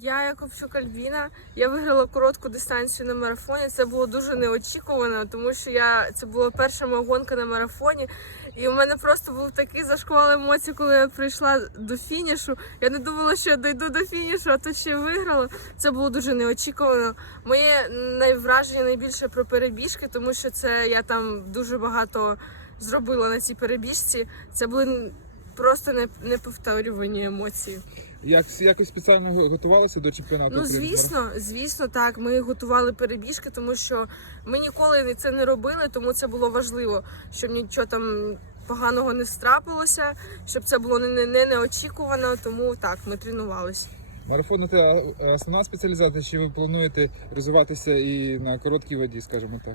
Я Якобчук Альбіна. Я виграла коротку дистанцію на марафоні. Це було дуже неочікувано, тому що я це була перша моя гонка на марафоні. І у мене просто був такий зашквал емоцій, коли я прийшла до фінішу. Я не думала, що я дойду до фінішу, а то ще виграла. Це було дуже неочікувано. Моє найвраження найбільше про перебіжки, тому що це я там дуже багато зробила на цій перебіжці. Це були просто неповторювані емоції. Як якось спеціально готувалися до чемпіонату? Ну, звісно, звісно, так. Ми готували перебіжки, тому що ми ніколи це не робили, тому це було важливо, щоб нічого там поганого не страпилося, щоб це було не, не, не неочікувано. Тому так, ми тренувалися. Марафон це основна спеціалізація, чи ви плануєте розвиватися і на короткій воді, скажімо так?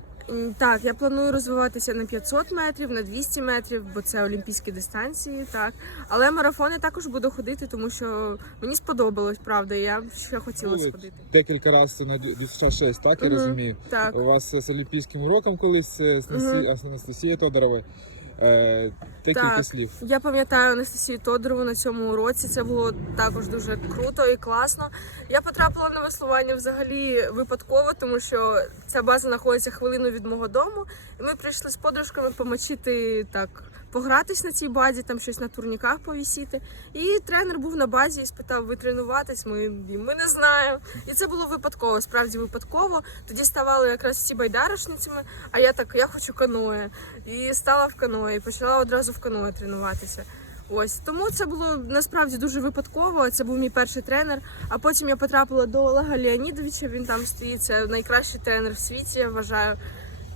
Так, я планую розвиватися на 500 метрів, на 200 метрів, бо це олімпійські дистанції, так. Але марафони також буду ходити, тому що мені сподобалось, правда. Я ще хотіла Були сходити. Декілька разів на дю- дю 6, так я Мгм. розумію. Так. У вас з Олімпійським уроком колись е, з Анастасією Тодоровою. Е, декілька Так. слів. Я пам'ятаю Анастасію Тодорову на цьому уроці. Це було також дуже круто і класно. Я потрапила на веслування взагалі випадково, тому що ця база знаходиться хвилину від мого дому. І ми прийшли з подружками помочити так, погратись на цій базі, там щось на турніках повісіти. І тренер був на базі і спитав: ви тренуватись? Ми, ми не знаємо. І це було випадково, справді випадково. Тоді ставали якраз ці байдарочницями, а я так, я хочу каное. І стала в каное, і почала одразу в каное тренуватися. Ось тому це було насправді дуже випадково. Це був мій перший тренер. А потім я потрапила до Олега Леонідовича. Він там стоїть. Це найкращий тренер в світі, я вважаю.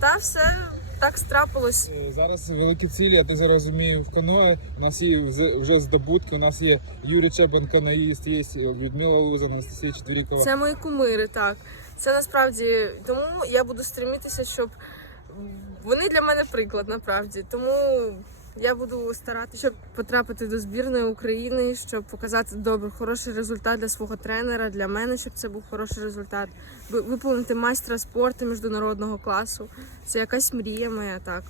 Та все так страпилось. Е, Зараз великі цілі, я так зараз розумію, в каное. У нас є вже здобутки. У нас є Юрій Чебен, канаїст, є Людмила Луза, Анастасія Четвірікова. Це мої кумири, так. Це насправді тому я буду стремитися, щоб вони для мене приклад, насправді. Тому я буду старатися, щоб потрапити до збірної України, щоб показати добре, хороший результат для свого тренера, для мене, щоб це був хороший результат. Ви- Виповнити майстра спорту міжнародного класу. Це якась мрія моя, так.